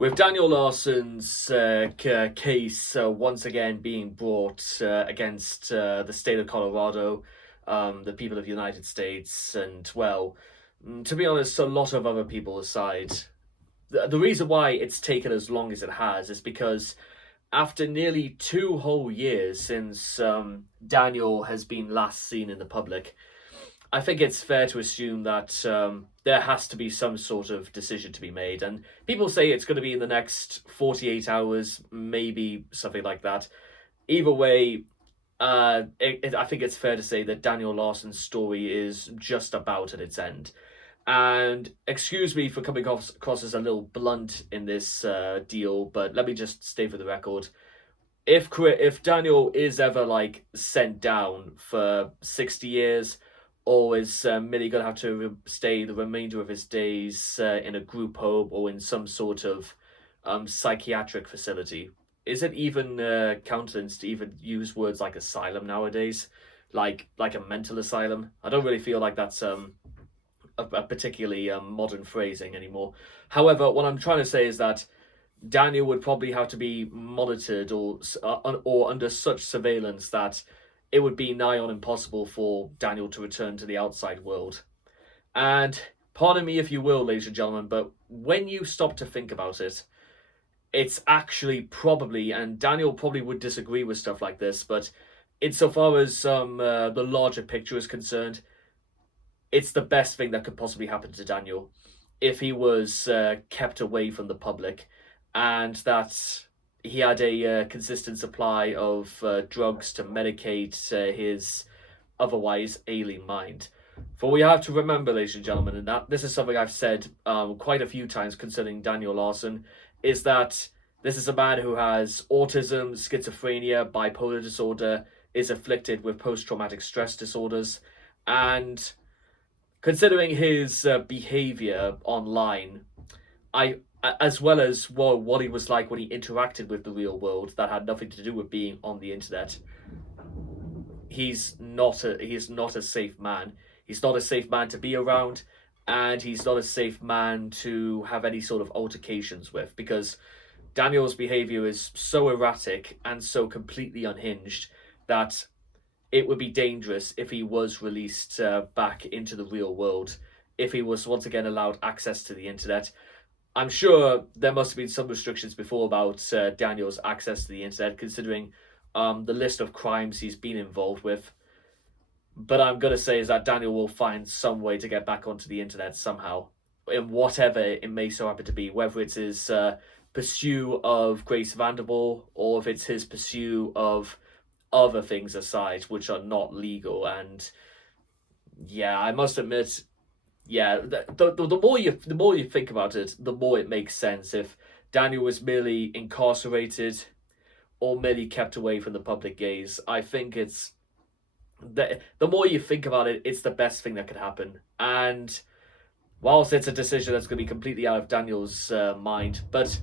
With Daniel Larson's case once again being brought against the state of Colorado, the people of the United States, and well, to be honest, a lot of other people aside, the reason why it's taken as long as it has is because after nearly 2 whole years since Daniel has been last seen in the public, I think it's fair to assume that there has to be some sort of decision to be made. And people say it's going to be in the next 48 hours, maybe something like that. Either way, I think it's fair to say that Daniel Larson's story is just about at its end. And excuse me for coming across as a little blunt in this deal, but let me just state for the record: if Daniel is ever like sent down for 60 years, or is Millie going to have to stay the remainder of his days in a group home or in some sort of psychiatric facility? Is it even countenance to even use words like asylum nowadays? Like a mental asylum? I don't really feel like that's a particularly modern phrasing anymore. However, what I'm trying to say is that Daniel would probably have to be monitored or under such surveillance that it would be nigh on impossible for Daniel to return to the outside world. And pardon me if you will, ladies and gentlemen, but when you stop to think about it, it's actually probably, and Daniel probably would disagree with stuff like this, but insofar as the larger picture is concerned, it's the best thing that could possibly happen to Daniel if he was kept away from the public, and that he had a consistent supply of drugs to medicate his otherwise ailing mind. For we have to remember, ladies and gentlemen, and that this is something I've said quite a few times concerning Daniel Larson, is that this is a man who has autism, schizophrenia, bipolar disorder, is afflicted with post-traumatic stress disorders, and considering his behavior online, as well as what he was like when he interacted with the real world that had nothing to do with being on the internet, he is not a safe man. He's not a safe man to be around, and he's not a safe man to have any sort of altercations with, because Daniel's behavior is so erratic and so completely unhinged that it would be dangerous if he was released back into the real world, if he was once again allowed access to the internet. I'm sure there must have been some restrictions before about Daniel's access to the internet, considering the list of crimes he's been involved with. But I'm going to say is that Daniel will find some way to get back onto the internet somehow, in whatever it may so happen to be, whether it's his pursuit of Grace Vanderbilt, or if it's his pursuit of other things aside, which are not legal. And yeah, I must admit, yeah, the more you think about it, the more it makes sense. If Daniel was merely incarcerated or merely kept away from the public gaze, I think it's the more you think about it, it's the best thing that could happen. And whilst it's a decision that's going to be completely out of Daniel's mind, but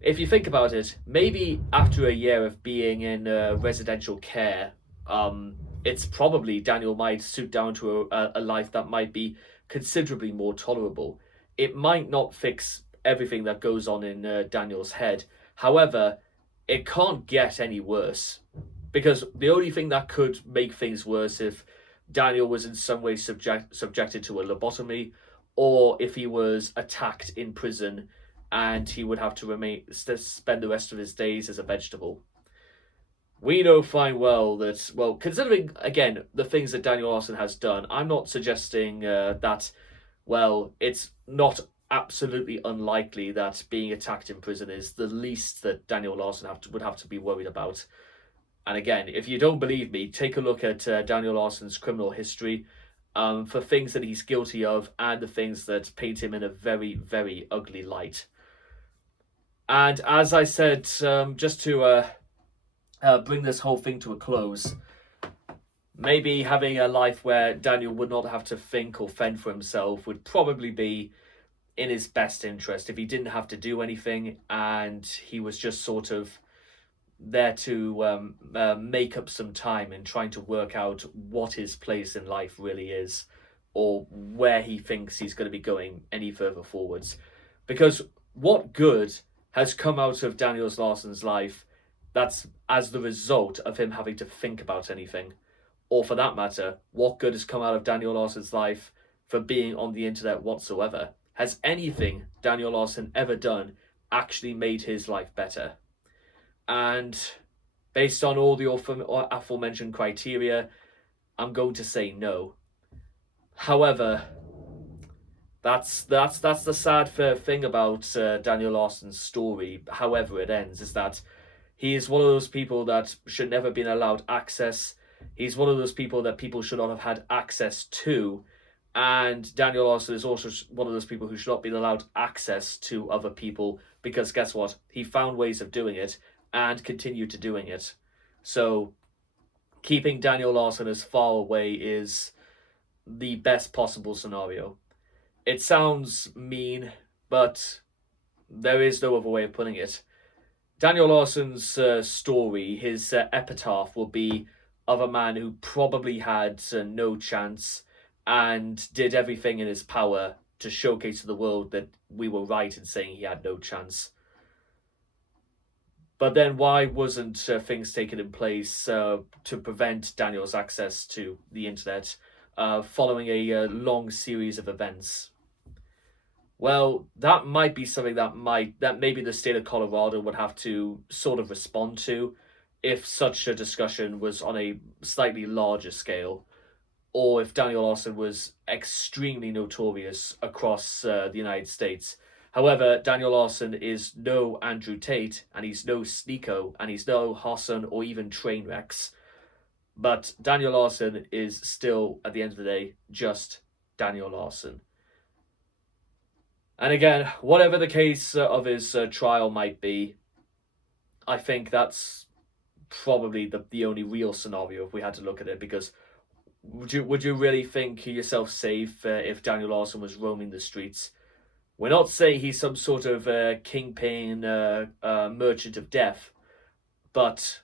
if you think about it, maybe after a year of being in residential care, it's probably Daniel might suit down to a life that might be considerably more tolerable. It might not fix everything that goes on in Daniel's head. However, it can't get any worse, because the only thing that could make things worse if Daniel was in some way subjected to a lobotomy, or if he was attacked in prison and he would have to spend the rest of his days as a vegetable. We know fine well that, well, considering, again, the things that Daniel Larson has done, I'm not suggesting that, well, it's not absolutely unlikely that being attacked in prison is the least that Daniel Larson would have to be worried about. And again, if you don't believe me, take a look at Daniel Larson's criminal history for things that he's guilty of and the things that paint him in a very, very ugly light. And as I said, just to bring this whole thing to a close, maybe having a life where Daniel would not have to think or fend for himself would probably be in his best interest if he didn't have to do anything and he was just sort of there to make up some time in trying to work out what his place in life really is, or where he thinks he's going to be going any further forwards. Because what good has come out of Daniel Larson's life that's as the result of him having to think about anything? Or for that matter, what good has come out of Daniel Larson's life for being on the internet whatsoever? Has anything Daniel Larson ever done actually made his life better? And based on all the aforementioned criteria, I'm going to say no. However, that's the sad thing about Daniel Larson's story. However, it ends is that he is one of those people that should never have been allowed access. He's one of those people that people should not have had access to. And Daniel Larson is also one of those people who should not be allowed access to other people because guess what? He found ways of doing it and continued to doing it. So keeping Daniel Larson as far away is the best possible scenario. It sounds mean, but there is no other way of putting it. Daniel Larson's story, his epitaph will be of a man who probably had no chance and did everything in his power to showcase to the world that we were right in saying he had no chance. But then why wasn't things taken in place to prevent Daniel's access to the internet following a long series of events? Well, that might be something that maybe the state of Colorado would have to sort of respond to if such a discussion was on a slightly larger scale, or if Daniel Larson was extremely notorious across the United States. However, Daniel Larson is no Andrew Tate, and he's no Sneeko, and he's no Hassan or even Trainwrecks. But Daniel Larson is still, at the end of the day, just Daniel Larson. And again, whatever the case of his trial might be, I think that's probably the only real scenario if we had to look at it. Because would you really think yourself safe if Daniel Larson was roaming the streets? We're not saying he's some sort of kingpin merchant of death, but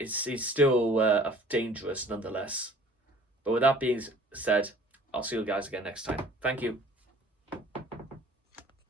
he's still dangerous nonetheless. But with that being said, I'll see you guys again next time. Thank you.